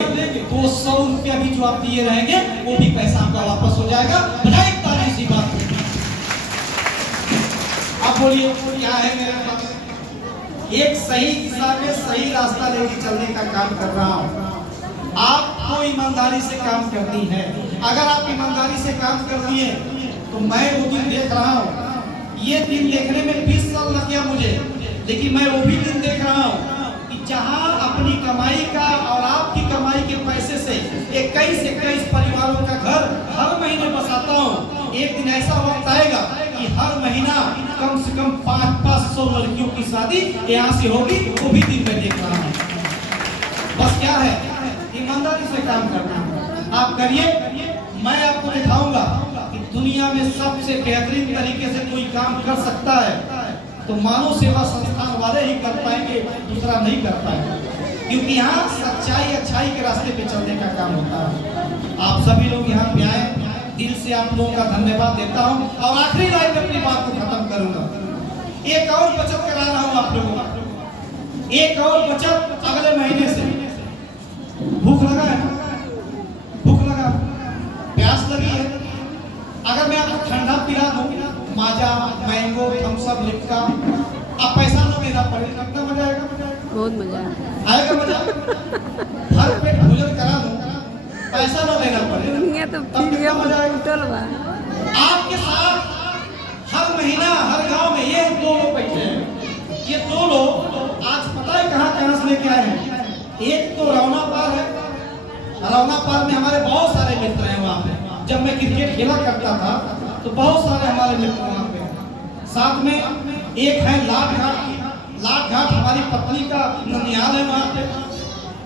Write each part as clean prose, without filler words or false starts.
तो 100 रुपया भी जो आप दिए रहेंगे वो भी पैसा आपका वापस हो जाएगा। बजाय ताली सी बात। आप बोलिए क्या है मेरे पास? एक सही दिशा में सही रास्ता लेके चलने का काम कर रहा हूँ। आपको ईमानदारी से काम करनी है। अगर आप ईमानदारी से काम कर दिए तो मैं वो दिन देख रहा हूँ। ये दिन देखने में 20 साल लग गया मुझे, लेकिन मैं वो भी दिन देख रहा हूँ कि जहाँ अपनी कमाई का और आपकी कमाई के पैसे से 21 परिवारों का घर हर महीने बसाता हूँ। एक दिन ऐसा वक्त आएगा कि हर महीना कम से कम 500 लड़कियों की शादी यहाँ से होगी। वो भी दिन मैं देख रहा हूँ। बस क्या है, ईमानदारी से काम करना। आप करिए, मैं आपको दिखाऊंगा कि दुनिया में सबसे बेहतरीन तरीके से कोई काम कर सकता है तो मानव सेवा संस्थान वाले ही कर पाएंगे, दूसरा नहीं कर पाएंगे। क्योंकि यहाँ सच्चाई अच्छाई के रास्ते पे चलने का काम होता है। आप सभी लोग यहाँ पे आए, दिल से आप लोगों का धन्यवाद देता हूँ। और आखिरी लाइन में अपनी बात को खत्म करूंगा। एक और बचत करा रहा हूँ आप लोगों का, एक और बचत अगले महीने से। भूख लगा है, भूख लगा, प्यास लगी है, अगर मैं आपको ठंडा पिला दूं, माजा, मैंगो, थम्स अप, लिप्का, अब पैसा ना देना पड़ेगा, कितना मजा आएगा? बहुत मजा आएगा मजा। हर पेट भोजन करा दूं, पैसा ना देना पड़ेगा, दुनिया तो तब कितना मजा आएगा? टूटल बा। आपके साथ हर महीना हर गांव में ये 2 लोग बैठे हैं। ये 2 लोग आज पता है कहाँ से लेके आए हैं? एक तो रौना पार है, रौना पार में हमारे बहुत सारे मित्र हैं। वहाँ पे जब मैं क्रिकेट खेला करता था तो बहुत सारे हमारे मित्र वहाँ पे। साथ में एक है लाख घाट हमारी पत्नी का ननिहाल है वहाँ पे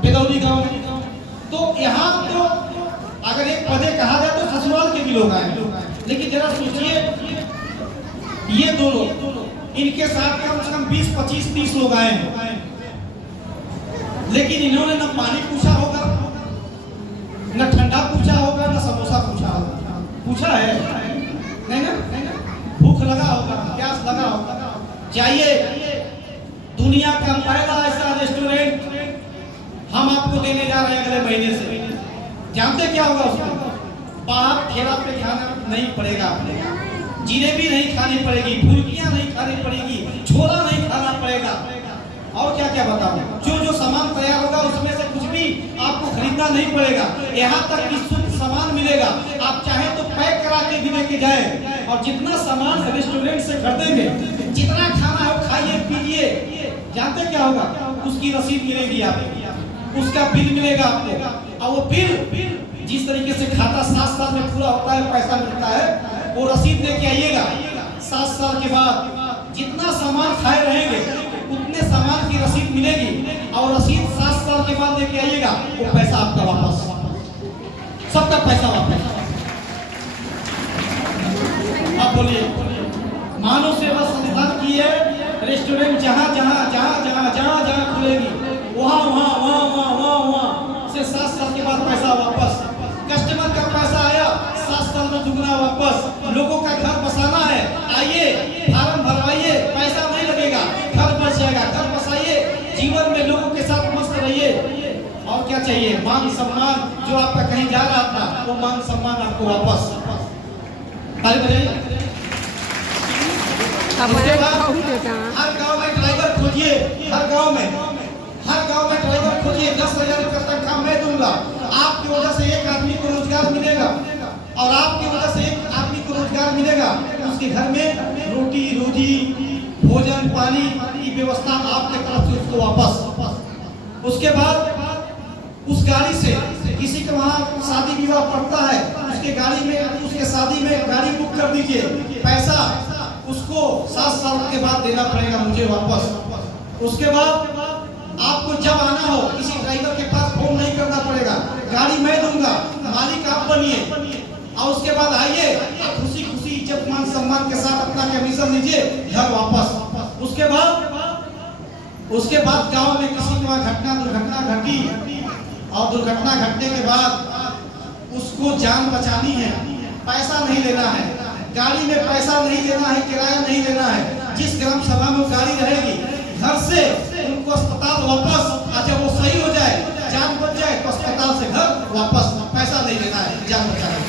बेदौली गांव में। तो यहाँ तो अगर एक पदे कहा जाए तो ससुराल के भी लोग आए। लेकिन जरा सोचिए, ये 2 लोग, इनके साथ कम से कम 20, 25, 30 लोग आए हैं। लेकिन इन्होंने न पानी पूछा होगा, न ठंडा पूछा होगा, न समोसा पूछा होगा। पूछा है? नहीं ना? भूख लगा होगा, प्यास लगा होगा। जाइए, दुनिया का पहला ऐसा रेस्टोरेंट हम आपको देने जा रहे हैं अगले महीने से। जानते क्या होगा उसमें? बाहर ठेला पे खाना नहीं पड़ेगा, जिलेबी नहीं खानी पड़ेगी, फुल्कियां नहीं खानी पड़ेगी, छोला नहीं खाना पड़ेगा। और क्या क्या बताऊं, जो सामान तैयार होगा उसमें से कुछ भी आपको खरीदना नहीं पड़ेगा। यहाँ तक कि शुद्ध सामान मिलेगा। आप चाहे तो पैक करा के भी लेके जाए। और जितना सामान रेस्टोरेंट से खरीदेंगे, जितना खाना हो खाइए पीजिए। जानते क्या होगा? उसकी रसीद मिलेगी आपको, उसका बिल मिलेगा आपको। और वो बिल जिस तरीके से खाता 7 साल में पूरा होता है, पैसा मिलता है, वो रसीद लेके आइएगा। 7 साल के बाद जितना सामान खाए रहेंगे उतने सामान की रसीद मिलेगी। और रसीद 7 साल के बाद लेके आइएगा, वो पैसा आपका वापस, सबका पैसा वापस। आप बोलिए, मानव सेवा संस्थान की है रेस्टोरेंट जहाँ खुलेगी वहाँ से 7 साल के बाद पैसा वापस। कस्टमर का पैसा आया, 7 साल में दुगना वापस। लोगों का घर बसाना है, आइए फार्म भरवाइए, पैसा नहीं लगेगा, घर बस जाएगा। घर बसाइए, जीवन में लोगों के साथ मस्त रहिए। और क्या चाहिए? मान सम्मान। जो आपका कहीं जा रहा था वो मान सम्मान आपको वापस। ताली बजाइए। हर गांव में ड्राइवर खोजिए, हर गांव में ड्राइवर खोजिए। 10,000 रुपये तक काम मैं दूंगा। आपकी वजह से एक आदमी को रोजगार मिलेगा, और आपकी वजह से एक आदमी को रोजगार मिलेगा। उसके घर में रोटी रोजी, भोजन पानी की व्यवस्था आपके तरफ से उसको वापस। उसके बाद उस गाड़ी से किसी का वहाँ शादी विवाह पड़ता है, उसके गाड़ी में, उसके शादी में गाड़ी बुक कर दीजिए। पैसा उसको 7 साल के बाद देना पड़ेगा मुझे वापस। उसके बाद आपको जब आना हो किसी ड्राइवर के पास फोन नहीं करना पड़ेगा, गाड़ी मैं दूंगा, मालिक आप बनिए। और उसके बाद आइए, खुशी खुशी इज्जत मान सम्मान के साथ अपना कमीशन लीजिए, घर वापस। उसके बाद गांव में किसी की दुर्घटना घटी, और दुर्घटना घटने के बाद उसको जान बचानी है, पैसा नहीं लेना है, गाड़ी में पैसा नहीं देना है, किराया नहीं देना है। जिस ग्राम सभा में गाड़ी रहेगी, घर से उनको अस्पताल वापस। जब वो सही हो जाए, जान बच जाए तो अस्पताल से घर वापस पैसा नहीं लेना है, जान बचाना है।